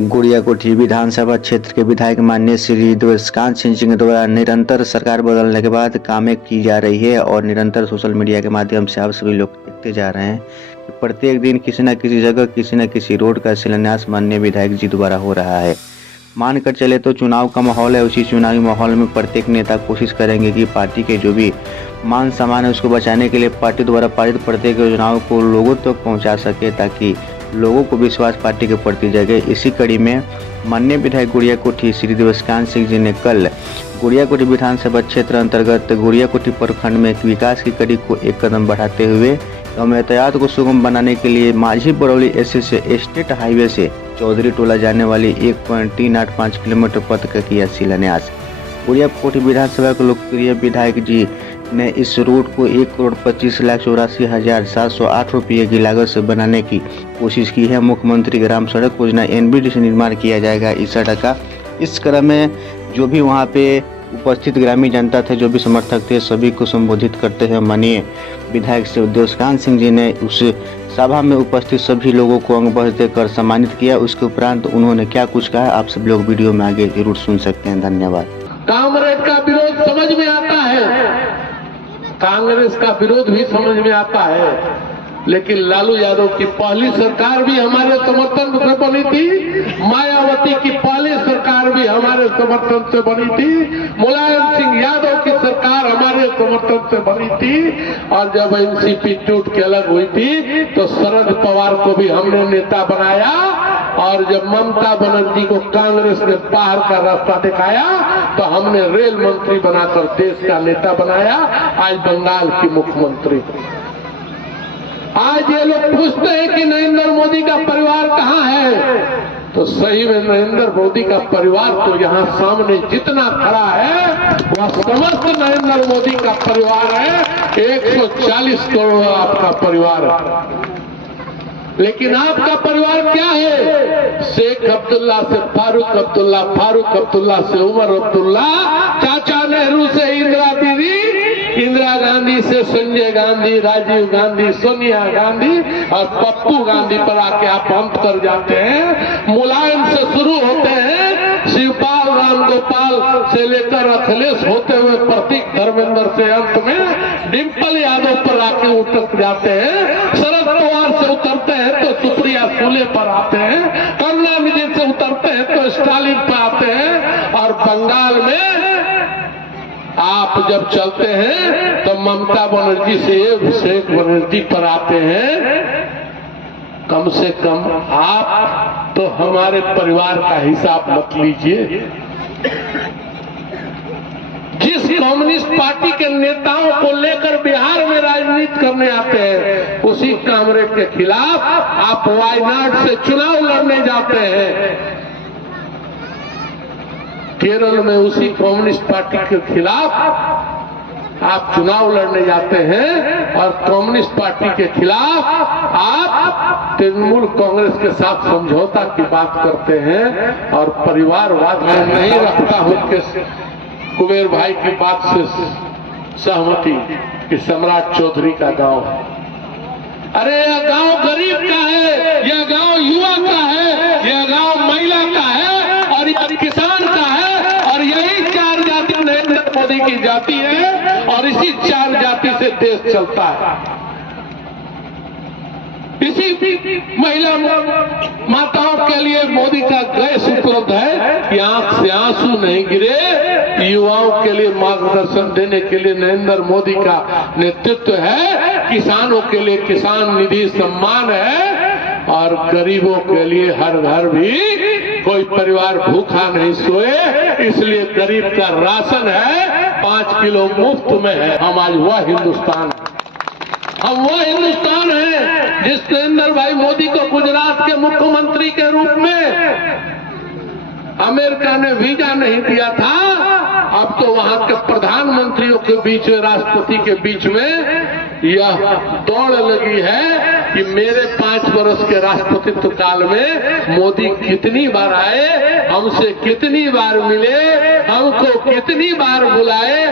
गुड़ियाकोठी विधानसभा क्षेत्र के विधायक माननीय श्री देवस्कांत सिंह जी के द्वारा निरंतर सरकार बदलने के बाद कामें की जा रही है और निरंतर सोशल मीडिया के माध्यम से आप सभी लोग देखते जा रहे हैं कि प्रत्येक दिन किसी न किसी जगह किसी न किसी रोड का शिलान्यास माननीय विधायक जी द्वारा हो रहा है। मानकर चले तो चुनाव का माहौल है, उसी चुनावी माहौल में प्रत्येक नेता कोशिश करेंगे कि पार्टी के जो भी मान सम्मान है उसको बचाने के लिए पार्टी द्वारा पारित प्रत्येक योजनाओं को लोगों तक पहुंचा सके ताकि लोगों को विश्वास पार्टी के प्रति जगे। इसी कड़ी में माननीय विधायक गुड़ियाकोठी श्री देवस्कांत सिंह जी ने कल गुड़ियाकोठी विधानसभा क्षेत्र अंतर्गत गुड़ियाकोठी प्रखंड में विकास की कड़ी को एक कदम बढ़ाते हुए एवं यातायात को सुगम बनाने के लिए माझी बरौली स्टेट हाईवे से चौधरी टोला जाने वाली 1.385 किलोमीटर पथ का किया शिलान्यास। गुड़ियाकोठी विधानसभा के लोकप्रिय विधायक जी ने इस रोड को 1,25,84,708 रुपये की लागत से बनाने की कोशिश की है। मुख्यमंत्री ग्राम सड़क योजना NBD से निर्माण किया जाएगा इस सड़क का। इस क्रम में जो भी वहां पे उपस्थित ग्रामीण जनता थे, जो भी समर्थक थे, सभी को संबोधित करते हुए माननीय विधायक श्री देवस्कांत सिंह जी ने उस सभा में उपस्थित सभी लोगों को अंग बस देकर सम्मानित किया। उसके उपरांत उन्होंने क्या कुछ कहा आप सब लोग वीडियो में आगे जरूर सुन सकते हैं। धन्यवाद। कांग्रेस का विरोध समझ में आता है, कांग्रेस का विरोध भी समझ में आता है, लेकिन लालू यादव की पहली सरकार भी हमारे समर्थन से बनी थी, मायावती की पहली सरकार भी हमारे समर्थन से बनी थी, मुलायम सिंह यादव की सरकार हमारे समर्थन से बनी थी, और जब एनसीपी टूट के अलग हुई थी तो शरद पवार को भी हमने नेता बनाया, और जब ममता बनर्जी को कांग्रेस ने बाहर का रास्ता दिखाया तो हमने रेल मंत्री बनाकर देश का नेता बनाया, आज बंगाल की मुख्यमंत्री। आज ये लोग पूछते हैं कि नरेंद्र मोदी का परिवार कहाँ है, तो सही में नरेंद्र मोदी का परिवार तो यहाँ सामने जितना खड़ा है वह समस्त नरेंद्र मोदी का परिवार है। 140 करोड़ आपका परिवार है, लेकिन आपका परिवार क्या है? शेख अब्दुल्ला से फारूक अब्दुल्ला, फारूक अब्दुल्ला से उमर अब्दुल्ला, चाचा नेहरू से इंदिरा दीदी, इंदिरा गांधी से संजय गांधी, राजीव गांधी, सोनिया गांधी और पप्पू गांधी पर आके आप अंत कर जाते हैं। मुलायम से शुरू होते हैं, शिवपाल, रामगोपाल से लेकर अखिलेश होते हुए प्रतीक धर्मेंद्र से अंत में डिम्पल यादव पर आके उतर जाते हैं। शरद पवार से उतरते हैं तो सुप्रिया सुले पर आते हैं, करुणानिधि से उतरते हैं तो स्टालिन पर आते हैं, और बंगाल में आप जब चलते हैं तो ममता बनर्जी से अभिषेक बनर्जी पर आते हैं। कम से कम आप तो हमारे परिवार का हिसाब मत लीजिए। जिस कम्युनिस्ट पार्टी के नेताओं को लेकर बिहार में राजनीति करने आते हैं, उसी कांग्रेस के खिलाफ आप वायनाड से चुनाव लड़ने जाते हैं। केरल में उसी कम्युनिस्ट पार्टी के खिलाफ आप चुनाव लड़ने जाते हैं, और कम्युनिस्ट पार्टी के खिलाफ आप तृणमूल कांग्रेस के साथ समझौता की बात करते हैं। और परिवारवाद में नहीं रखता हूं कि कुबेर भाई की बात से सहमति कि सम्राट चौधरी का गांव है। अरे यह गांव गरीब का है, यह गांव युवा का है, यह गांव महिला का है, और यह किसान का है, और यही 4 जाति नरेंद्र मोदी की जाति है, और इसी 4 जाति से देश चलता है। इसी महिला माताओं के लिए मोदी का गैस उपलब्ध है कि आंख से आंसू नहीं गिरे। युवाओं के लिए मार्गदर्शन देने के लिए नरेंद्र मोदी का नेतृत्व है। किसानों के लिए किसान निधि सम्मान है, और गरीबों के लिए हर घर भी कोई परिवार भूखा नहीं सोए, इसलिए गरीब का राशन है 5 किलो मुफ्त में है। हम आज वह हिंदुस्तान है, हम वह हिंदुस्तान है जिस नरेंद्र भाई मोदी को गुजरात के मुख्यमंत्री के रूप में अमेरिका ने वीजा नहीं दिया था, अब तो वहां के प्रधानमंत्रियों के बीच में, राष्ट्रपति के बीच में यह दौड़ लगी है कि मेरे 5 वर्ष के राष्ट्रपतित्व काल में मोदी कितनी बार आए, हमसे कितनी बार मिले, हमको कितनी बार बुलाए।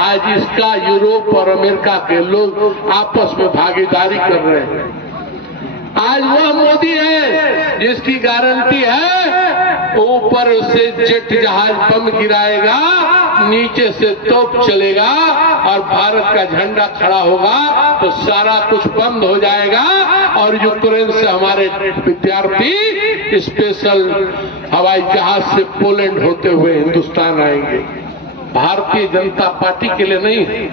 आज इसका यूरोप और अमेरिका के लोग आपस में भागीदारी कर रहे हैं। आज वह मोदी है जिसकी गारंटी है ऊपर से जेट जहाज बम गिराएगा, नीचे से तोप चलेगा और भारत का झंडा खड़ा होगा तो सारा कुछ बंद हो जाएगा और यूक्रेन से हमारे विद्यार्थी स्पेशल हवाई जहाज से पोलैंड होते हुए हिंदुस्तान आएंगे। भारतीय जनता पार्टी के लिए नहीं,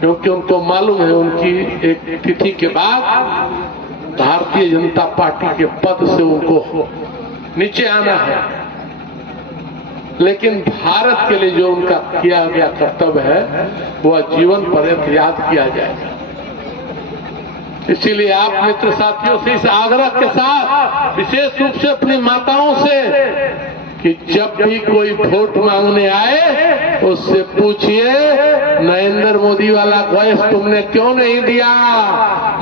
क्योंकि उनको मालूम है उनकी एक तिथि के बाद भारतीय जनता पार्टी के पद से उनको नीचे आना है, लेकिन भारत के लिए जो उनका किया गया कर्तव्य है वह जीवन पर्यंत याद किया जाएगा। इसीलिए आप मित्र साथियों से इस आग्रह के साथ, विशेष रूप से अपनी माताओं से, कि जब भी कोई वोट मांगने आए उससे पूछिए नरेंद्र मोदी वाला गैस तुमने क्यों नहीं दिया,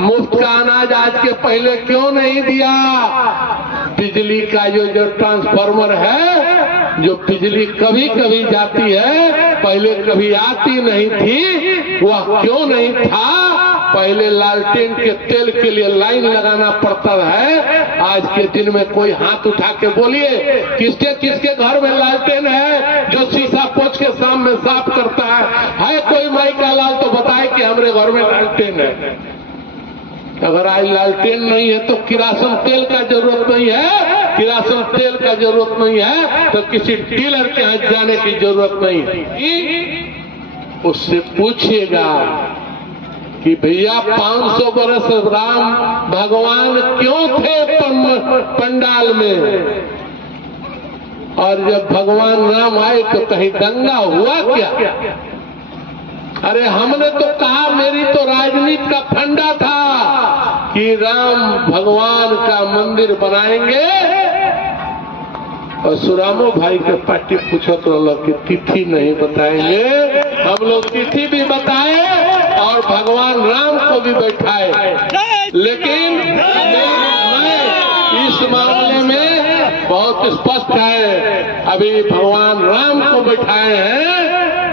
मुफ्त का अनाज आज के पहले क्यों नहीं दिया, बिजली का जो ट्रांसफार्मर है, जो बिजली कभी कभी जाती है पहले कभी आती नहीं थी, वह क्यों नहीं था, पहले लालटेन के तेल के लिए लाइन लगाना पड़ता है, आज के दिन में कोई हाथ उठा के बोलिए किसके किसके घर में लालटेन है जो शीशा पोंछ के सामने साफ करता है कोई माई का लाल तो बताए कि हमारे घर में लालटेन है। अगर आज लालटेन नहीं है तो किरासन तेल का जरूरत नहीं है, किरासन तेल का जरूरत नहीं है तो किसी डीलर के यहाँ जाने की जरूरत नहीं है। उससे पूछिएगा कि भैया 500 बरस राम भगवान क्यों थे पंडाल में, और जब भगवान राम आए तो कहीं दंगा हुआ क्या? अरे हमने तो कहा, मेरी तो राजनीति का फंडा था कि राम भगवान का मंदिर बनाएंगे, और सुरामो भाई के पार्टी पूछो तो लोग की तिथि नहीं बताएंगे, हम लोग तिथि भी बताए और भगवान राम को भी बैठाए, लेकिन मैं इस मामले में बहुत स्पष्ट है, अभी भगवान राम को बैठाए हैं,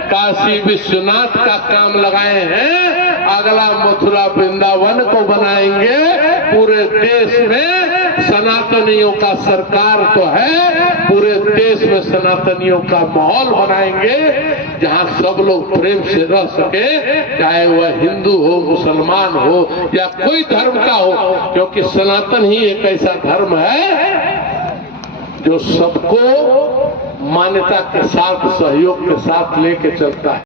काशी विश्वनाथ का काम लगाए हैं, अगला मथुरा वृंदावन को बनाएंगे, पूरे देश में सनातनियों का सरकार तो है, पूरे देश में सनातनियों का माहौल बनाएंगे जहां सब लोग प्रेम से रह सके, चाहे वह हिंदू हो, मुसलमान हो या कोई धर्म का हो, क्योंकि सनातन ही एक ऐसा धर्म है जो सबको मान्यता के साथ, सहयोग के साथ लेके चलता है।